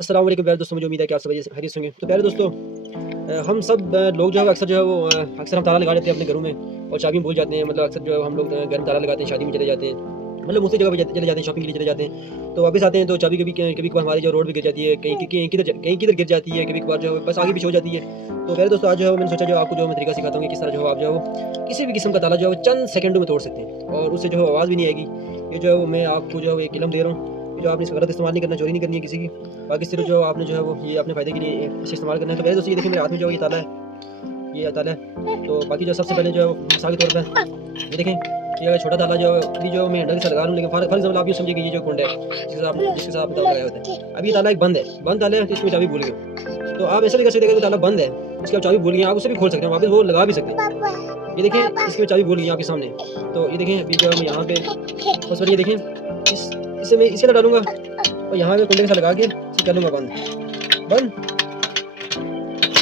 अस्सलाम वालेकुम प्यारे दोस्तों, मुझे उम्मीद है कि आप सब खैरियत से होंगे। तो प्यारे दोस्तों, हम सब लोग जो है अक्सर जो है वो अक्सर हम ताला लगा लेते हैं अपने घरों में और चाबी भूल जाते हैं। मतलब अक्सर जो है हम लोग घर में ताला लगाते हैं, शादी में चले जाते हैं, मतलब दूसरी जगह पे चले जाते हैं, शॉपिंग के लिए चले जाते हैं। तो वापस आते हैं तो चाबी कभी कभी कभार हमारी जो रोड पे गिर जाती है, कहीं किधर गिर जाती है, कभी कभार जो है बस आगे पीछे हो जाती है। तो प्यारे दोस्तों, आज जो है मैंने सोचा जो आपको जो मैं तरीका सिखाता हूँ कि किस तरह जो है आप जो है किसी भी किस्म का ताला जो है चंद सेकंडों में तोड़ सकते हैं और उससे जो है आवाज़ भी नहीं आएगी। ये जो है वो मैं आपको जो है एक इल्म दे रहा हूँ कि जो आपने इसका गलत इस्तेमाल नहीं करना, चोरी नहीं करनी है किसी की। बाकी सिर्फ जो आपने जो है वो ये अपने फ़ायदे के लिए इसे इस्तेमाल करना है। तो पहले दोस्तों ये देखिए मेरे हाथ में जो है ये ताला है, ये ताला है। तो बाकी जो सबसे पहले जो है वो मिसाल के तौर पर ये देखें, ये अगर छोटा ताला जो है अभी जो मैं हैंडल के साथ लगा रहा हूँ, लेकिन फॉर एग्जाम्पल आप यूँ समझिए कि ये जो कुंडा है जिसके साथ आपने ताला लगाया होता है, अब ये ताला एक बंद है, बंद ताला है तो इसमें चाबी भूल गए। तो आप ऐसा भी कर सकते हैं कि ताला बंद है, इसकी आप चाबी भूल गए, आप उसे भी खोल सकते हैं, वापस वो लगा भी सकते हैं। ये देखें, इसकी चाबी भूल गई आपके सामने। तो ये देखें, अभी जो है मैं यहाँ पे उस पर ये देखें, इसे मैं इसके अंदर डालूंगा और यहाँ पे कुंडे के साथ लगा के इसे कर लूँगा बंद। बंद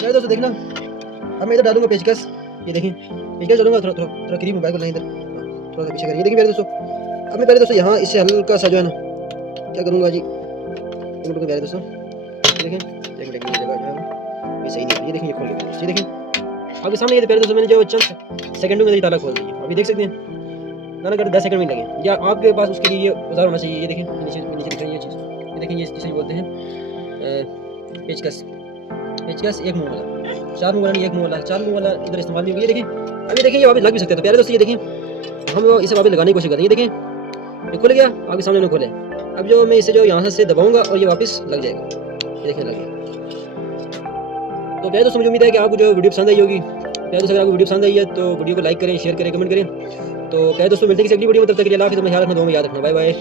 यार दोस्तों देखना, अब मैं इधर डालूंगा पेचकस। ये देखें पेचकस डालूंगा, थोड़ा थोड़ा थोड़ा करीब मोबाइल को लाइन इधर, थोड़ा सा पीछे करिए। देखिए मेरे दोस्तों, अब मैं पहले दोस्तों यहाँ इससे हल्का सा जो है ना क्या करूँगा जी, प्यारे दोस्तों देखें, एक मिनट ये जगह जो है ये सही नहीं है। ये देखें, ये खोल गया, ये देखें आपके सामने। ये प्यारे दोस्तों मैंने जो चंद सेकंडों में ये ताला खोल दिया, अभी देख सकते हैं ना, अगर 10 सेकंड में लगे या आपके पास उसके लिए ये औजार होना चाहिए। ये देखें नीचे नीचे दिख रही है ये चीज़, ये देखें, ये इसे बोलते हैं पेचकस। पेचकस एक मुंह वाला, चार मुंह वाला नहीं, एक मुंह वाला, चार मुंह वाला इधर इस्तेमाल नहीं होगा। ये देखें, अभी देखें ये वापस लग भी सकते हैं। तो प्यारे दोस्तों ये देखें, हम इसे वापस लगाने की कोशिश करते हैं। ये देखें ये खुल गया, आपके सामने उन्हें खोले। अब जो मैं इसे जो यहाँ से दबाऊंगा और ये वापस लग जाएगा। ये देखें लग गया। तो प्यारे दोस्तों मुझे उम्मीद है कि आपको जो वीडियो पसंद आई होगी। प्यारे दोस्तों अगर आपको वीडियो पसंद आई है तो वीडियो को लाइक करें, शेयर करें, कमेंट करें। तो प्यारे दोस्तों मिलते हैं किसी अगली वीडियो में, तब तक के लिए अल्लाह हाफ़िज़। अपना ख्याल रखना, दुआ में याद रखना। Bye bye.